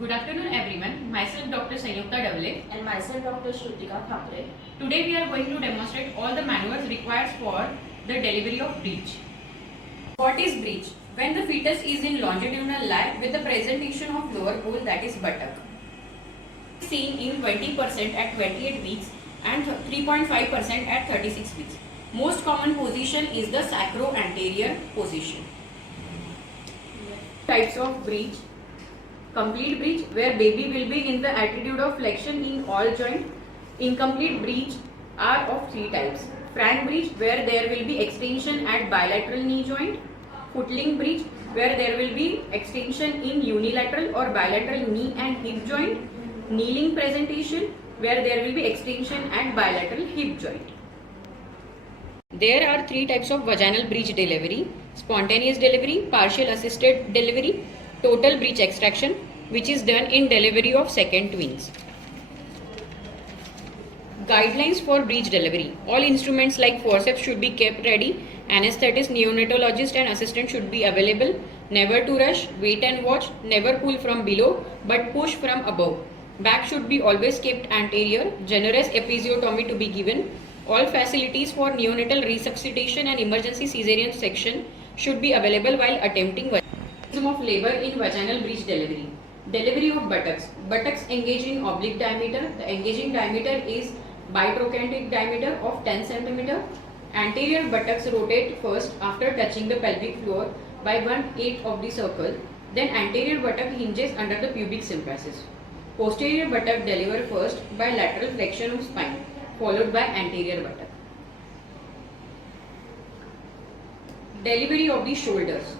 Good afternoon everyone. Myself Dr. Sanyukta Davle. And myself Dr. Shrutika Thapre. Today we are going to demonstrate all the maneuvers required for the delivery of breech. What is breech? When the fetus is in longitudinal lie with the presentation of lower pole, that is buttock. Seen in 20% at 28 weeks and 3.5% at 36 weeks. Most common position is the sacro-anterior position. Types of breech. Complete breech, where baby will be in the attitude of flexion in all joint. Incomplete breech are of three types. Frank breech, where there will be extension at bilateral knee joint. Footling breech, where there will be extension in unilateral or bilateral knee and hip joint. Kneeling presentation, where there will be extension at bilateral hip joint. There are three types of vaginal breech delivery: spontaneous delivery, partial assisted delivery, total breech extraction, which is done in delivery of second twins. Guidelines for breech delivery. All instruments like forceps should be kept ready. Anesthetist, neonatologist and assistant should be available. Never to rush, wait and watch, never pull from below but push from above. Back should be always kept anterior. Generous episiotomy to be given. All facilities for neonatal resuscitation and emergency caesarean section should be available while attempting of labor in vaginal breech delivery. Delivery of buttocks. Buttocks engage in oblique diameter. The engaging diameter is bitrochanteric diameter of 10 cm. Anterior buttocks rotate first after touching the pelvic floor by 1/8 of the circle. Then anterior buttock hinges under the pubic symphysis. Posterior buttock deliver first by lateral flexion of spine, followed by anterior buttock. Delivery of the shoulders.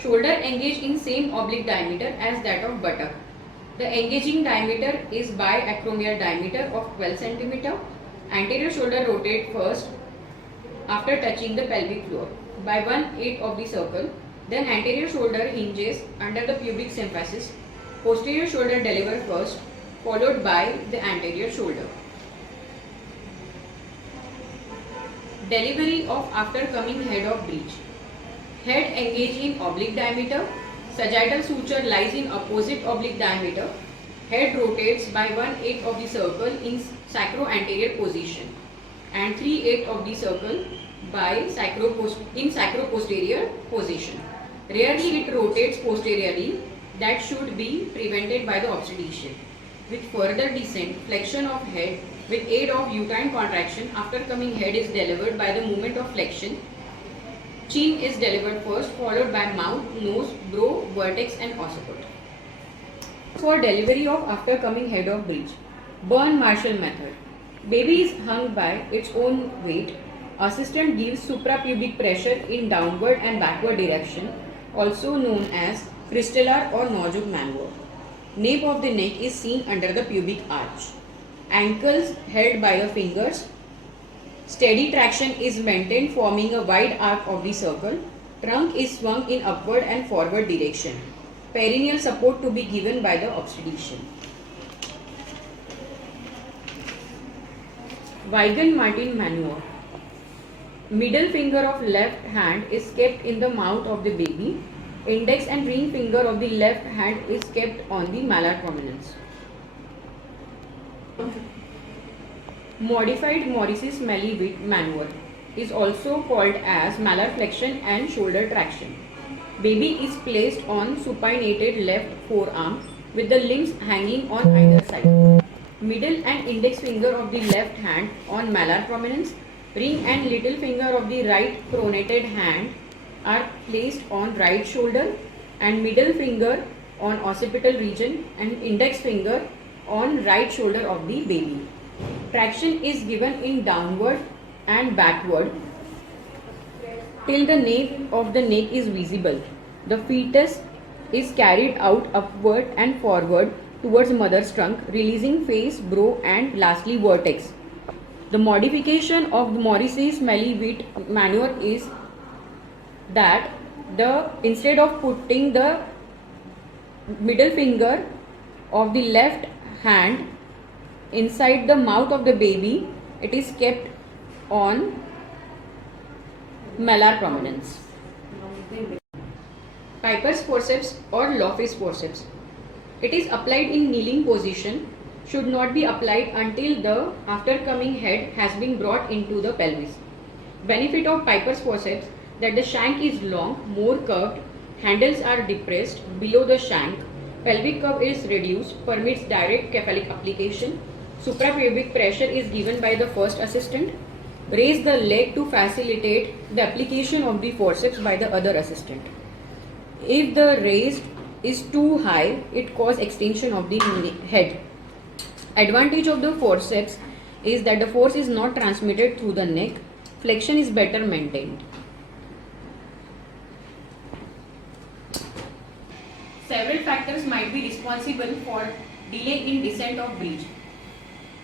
Shoulder engage in same oblique diameter as that of buttock. The engaging diameter is biacromial diameter of 12 cm. Anterior shoulder rotate first after touching the pelvic floor by 1/8 of the circle. Then anterior shoulder hinges under the pubic symphysis. Posterior shoulder deliver first, followed by the anterior shoulder. Delivery of aftercoming head of breech. Head engage in oblique diameter. Sagittal suture lies in opposite oblique diameter. Head rotates by 1/8 of the circle in sacro-anterior position and 3/8 of the circle by sacro-posterior position. Rarely it rotates posteriorly. That should be prevented by the obstetrician. With further descent, flexion of head with aid of uterine contraction, aftercoming head is delivered by the movement of flexion. Chin is delivered first, followed by mouth, nose, brow, vertex and occiput. For delivery of aftercoming head of breech. Burn-Marshall method. Baby is hung by its own weight. Assistant gives suprapubic pressure in downward and backward direction, also known as crystallar or nojoc maneuver. Nape of the neck is seen under the pubic arch. Ankles held by the fingers. Steady traction is maintained, forming a wide arc of the circle. Trunk is swung in upward and forward direction. Perineal support to be given by the obstetrician. Wiegand-Martin maneuver. Middle finger of left hand is kept in the mouth of the baby. Index and ring finger of the left hand is kept on the malar prominence. Modified Morrissey-Smellie maneuver is also called as malar flexion and shoulder traction. Baby is placed on supinated left forearm with the limbs hanging on either side. Middle and index finger of the left hand on malar prominence. Ring and little finger of the right pronated hand are placed on right shoulder and middle finger on occipital region and index finger on right shoulder of the baby. Traction is given in downward and backward till the nape of the neck is visible. The fetus is carried out upward and forward towards mother's trunk, releasing face, brow and lastly vertex. The modification of the Morrissey-Smellie maneuver is that instead of putting the middle finger of the left hand inside the mouth of the baby, it is kept on malar prominence. Piper's forceps or Lofe's forceps. It is applied in kneeling position, should not be applied until the aftercoming head has been brought into the pelvis. Benefit of Piper's forceps that the shank is long, more curved, handles are depressed below the shank, pelvic curve is reduced, permits direct cephalic application, suprapubic pressure is given by the first assistant, raise the leg to facilitate the application of the forceps by the other assistant. If the raised is too high, it causes extension of the head. Advantage of the forceps is that the force is not transmitted through the neck, flexion is better maintained. Several factors might be responsible for delay in descent of breech.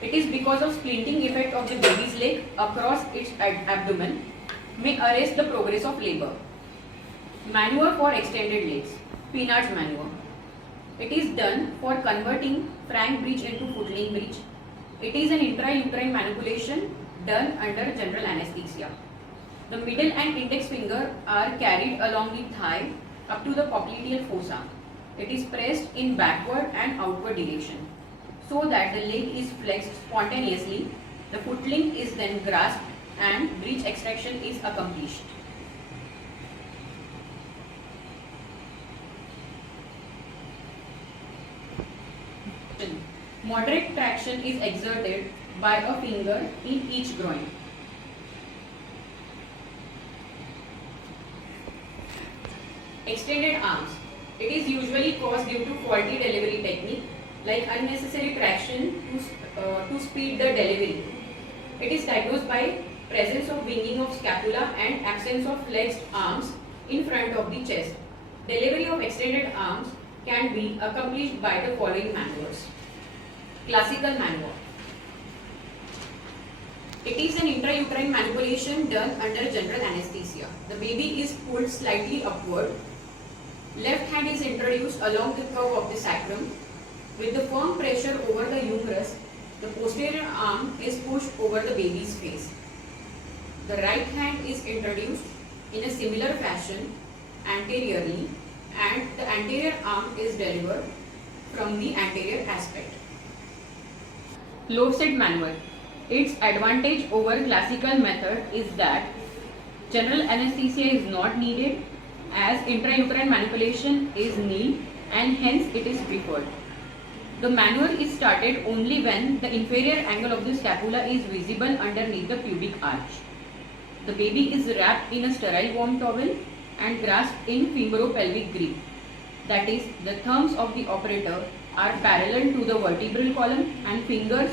It is because of splinting effect of the baby's leg across its abdomen may arrest the progress of labor. Maneuver for extended legs. Pinard's maneuver. It is done for converting frank breech into footling breech. It is an intrauterine manipulation done under general anesthesia. The middle and index finger are carried along the thigh up to the popliteal fossa. It is pressed in backward and outward direction so that the leg is flexed spontaneously. The footling is then grasped and breech extraction is accomplished. Moderate traction is exerted by a finger in each groin. Extended arms. It is usually caused due to faulty delivery technique like unnecessary traction to speed the delivery. It is diagnosed by presence of winging of scapula and absence of flexed arms in front of the chest. Delivery of extended arms can be accomplished by the following maneuvers. Classical maneuver. It is an intrauterine manipulation done under general anesthesia. The baby is pulled slightly upward. Left hand is introduced along the curve of the sacrum. With the firm pressure over the humerus, the posterior arm is pushed over the baby's face. The right hand is introduced in a similar fashion anteriorly, and the anterior arm is delivered from the anterior aspect. Low-set maneuver. Its advantage over classical method is that general anesthesia is not needed as intrauterine manipulation is nil and hence it is preferred. The maneuver is started only when the inferior angle of the scapula is visible underneath the pubic arch. The baby is wrapped in a sterile warm towel and grasped in femoropelvic grip. That is, the thumbs of the operator are parallel to the vertebral column and fingers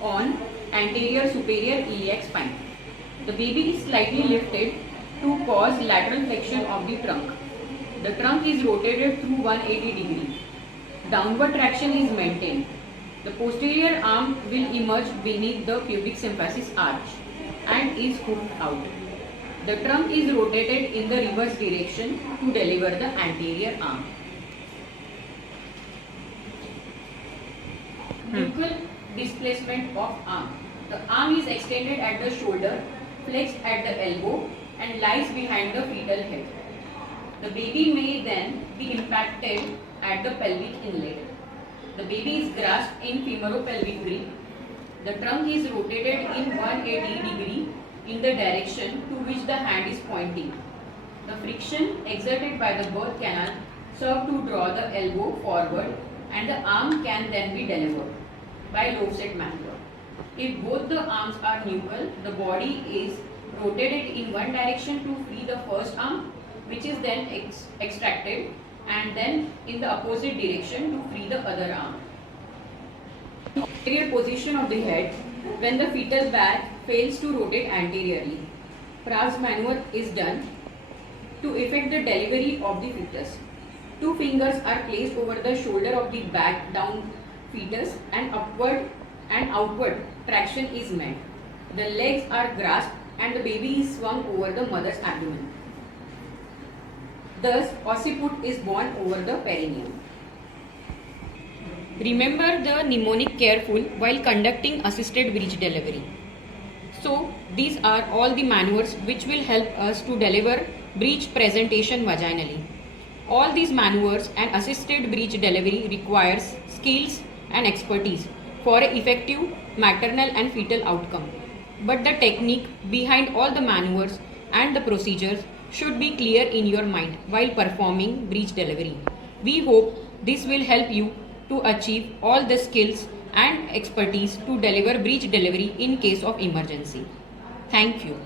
on anterior superior iliac spine. The baby is slightly lifted to cause lateral flexion of the trunk. The trunk is rotated through 180 degrees. Downward traction is maintained. The posterior arm will emerge beneath the pubic symphysis arch and is hooked out. The trunk is rotated in the reverse direction to deliver the anterior arm. Buccal displacement of arm. The arm is extended at the shoulder, flexed at the elbow and lies behind the fetal head. The baby may then be impacted at the pelvic inlet. The baby is grasped in femoropelvic grip. The trunk is rotated in 180 degree in the direction to which the hand is pointing. The friction exerted by the birth canal serves to draw the elbow forward and the arm can then be delivered by low-set maneuver. If both the arms are nuchal, the body is rotated in one direction to free the first arm, which is then extracted, and then in the opposite direction to free the other arm. Anterior position of the head when the fetal back fails to rotate anteriorly. Prav's maneuver is done to effect the delivery of the fetus. Two fingers are placed over the shoulder of the back down fetus and upward and outward traction is made. The legs are grasped and the baby is swung over the mother's abdomen. Thus, occiput is born over the perineum. Remember the mnemonic careful while conducting assisted breech delivery. So, these are all the maneuvers which will help us to deliver breech presentation vaginally. All these maneuvers and assisted breech delivery requires skills and expertise for an effective maternal and fetal outcome. But the technique behind all the maneuvers and the procedures should be clear in your mind while performing breech delivery. We hope this will help you to achieve all the skills and expertise to deliver breech delivery in case of emergency. Thank you.